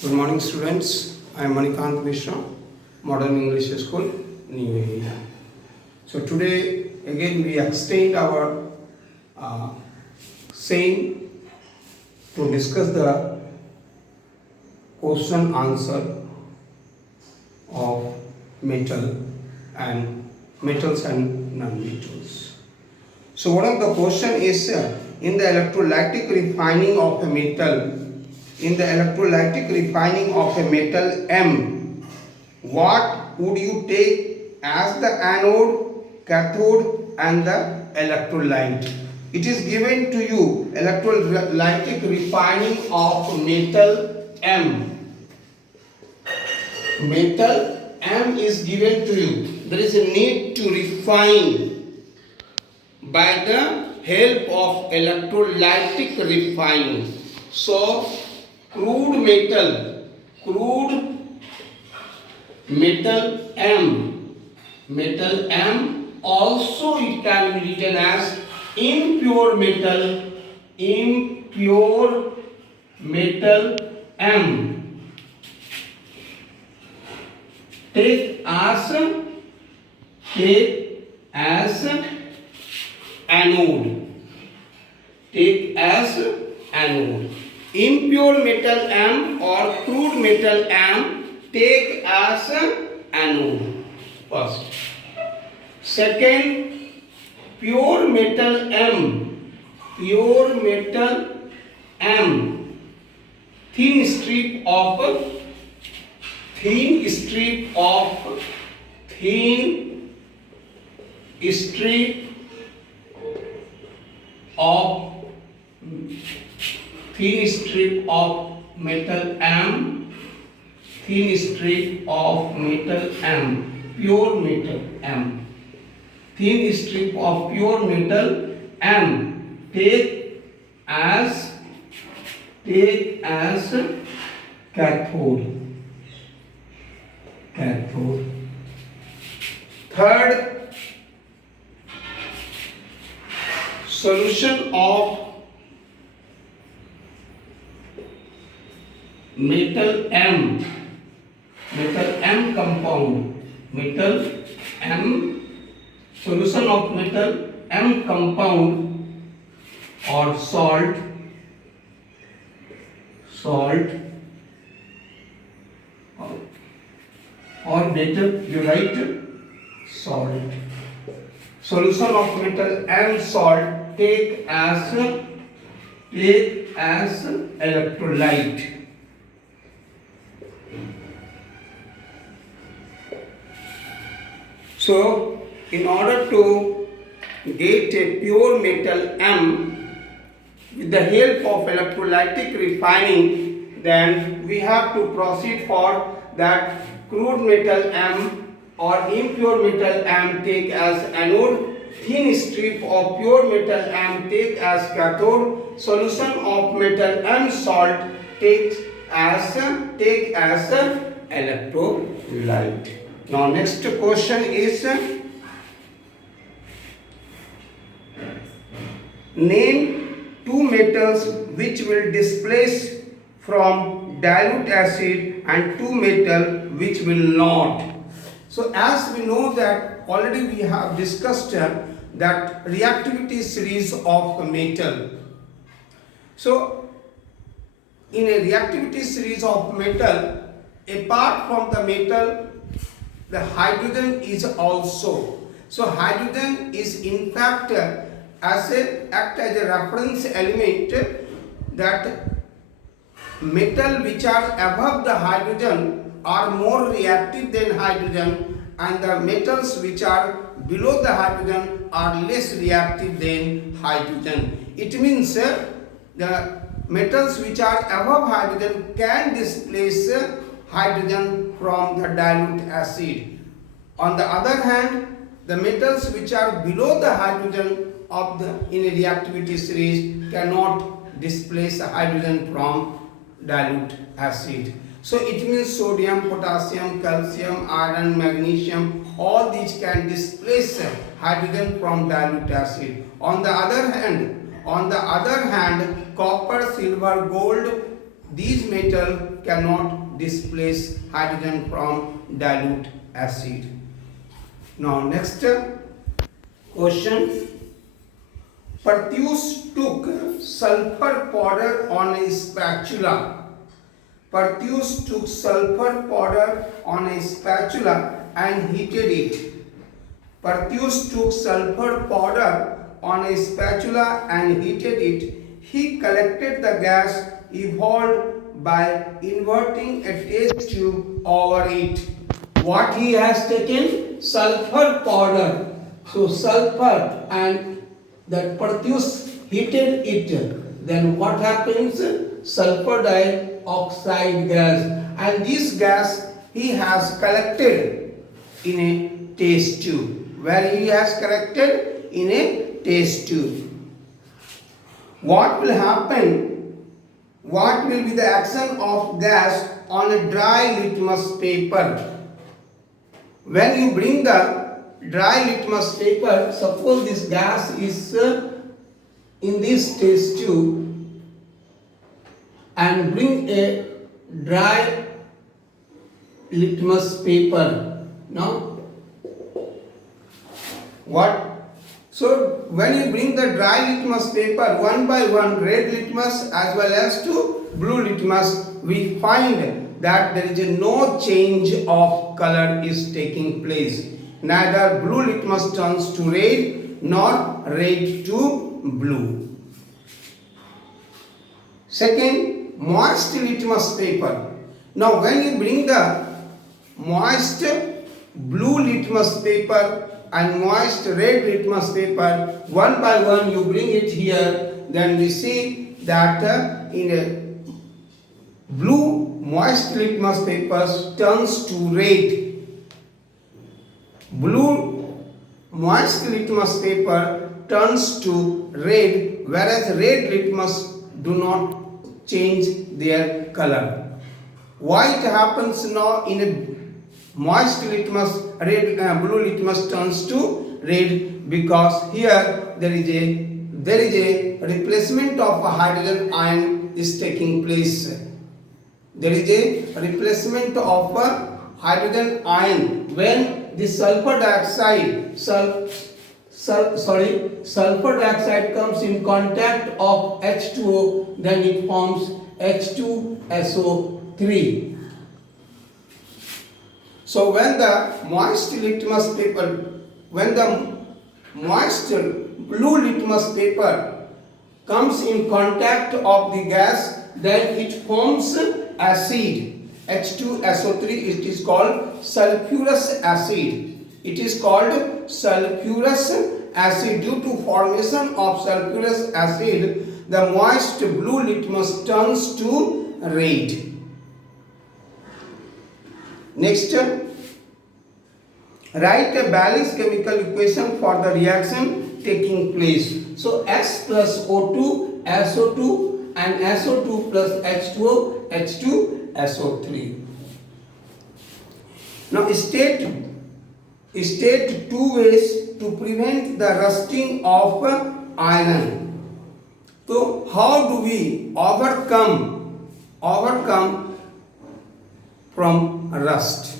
Good morning, students. I am Manikant Mishra, Modern English School, New India. So today again we extend our saying to discuss the question answer of metal and metals and non-metals. So one of the question is in the electrolytic refining of a metal. In the electrolytic refining of a metal M, what would you take as the anode, cathode and the electrolyte? It is given to you electrolytic refining of metal M. Metal M is given to you. There is a need to refine by the help of electrolytic refining. So crude metal M, also it can be written as impure metal M. Take as anode. Take as anode. Impure metal M or crude metal M, take as anode first. Second, pure metal M, thin strip of metal M, pure metal M, thin strip of pure metal M, take as cathode. Third, solution of metal M compound, solution of metal M compound or salt or better you write salt. Solution of metal M salt, take as electrolyte. So, in order to get a pure metal M with the help of electrolytic refining, then we have to proceed for that crude metal M or impure metal M, take as anode, thin strip of pure metal M, take as cathode, solution of metal M salt, take as electrolyte. Now next question is name two metals which will displace from dilute acid and two metals which will not. So as we know that already we have discussed that reactivity series of metal. So in a reactivity series of metal, apart from the metal, the hydrogen is also. So hydrogen is in fact act as a reference element, that metal which are above the hydrogen are more reactive than hydrogen, and the metals which are below the hydrogen are less reactive than hydrogen. It means the metals which are above hydrogen can displace hydrogen from the dilute acid. On the other hand, the metals which are below the hydrogen in a reactivity series cannot displace hydrogen from dilute acid. So it means sodium, potassium, calcium, iron, magnesium, all these can displace hydrogen from dilute acid. On the other hand, copper, silver, gold, these metals cannot displace hydrogen from dilute acid. Now next question. Perseus took sulfur powder on a spatula. Perseus took sulfur powder on a spatula and heated it. Perseus took sulfur powder on a spatula and heated it. He collected the gas evolved by inverting a test tube over it. What he has taken? Sulfur powder. So sulfur, and that Perseus heated it. Then what happens? Sulfur dioxide gas. And this gas he has collected in a test tube. Where he has collected? In a test tube. What will happen? What will be the action of gas on a dry litmus paper? When you bring the dry litmus paper, suppose this gas is in this test tube, and bring a dry litmus paper. Now, what? So when you bring the dry litmus paper one by one, red litmus as well as to blue litmus, we find that there is no change of color is taking place. Neither blue litmus turns to red nor red to blue. Second, moist litmus paper. Now when you bring the moist blue litmus paper and moist red litmus paper, one by one you bring it here, then we see that in a blue moist litmus paper turns to red. Blue moist litmus paper turns to red, whereas red litmus do not change their color. Why it happens now? In a moist litmus, blue litmus turns to red, because here there is a replacement of a hydrogen ion is taking place. There is a replacement of a hydrogen ion when the sulfur dioxide comes in contact of H2O, then it forms H2SO3. So when the moist litmus paper, when the moist blue litmus paper comes in contact of the gas, then it forms acid. H2SO3, it is called sulfurous acid. It is called sulfurous acid. Due to formation of sulfurous acid, the moist blue litmus turns to red. Next, write a balanced chemical equation for the reaction taking place. So S plus O2, SO2, and SO2 plus H2O, H2SO3. Now state two ways to prevent the rusting of iron. So how do we overcome from rust?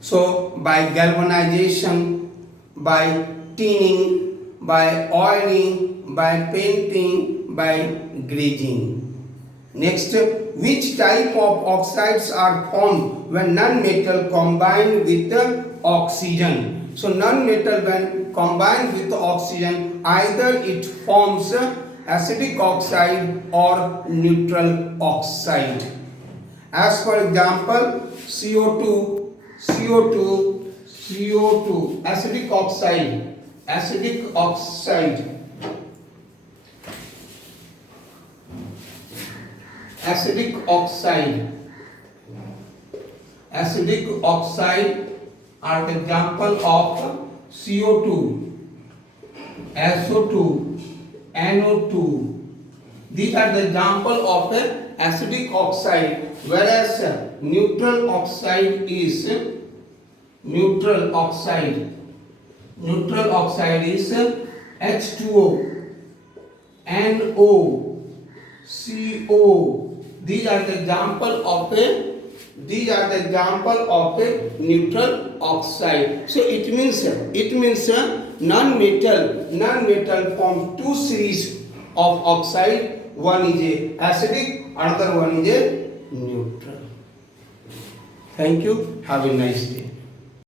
So by galvanization, by tinning, by oiling, by painting, by glazing. Next, which type of oxides are formed when non-metal combined with oxygen? So non-metal when combined with oxygen, either it forms acidic oxide or neutral oxide. As for example, CO2, acidic oxide, acidic oxide are the example of CO2, SO2, NO2. These are the example of the acidic oxide, whereas neutral oxide is H2O, NO, CO, These are the example of a neutral oxide. So it means non-metal form two series of oxide. One is a acidic, another one is a neutral. Thank you. Have a nice day.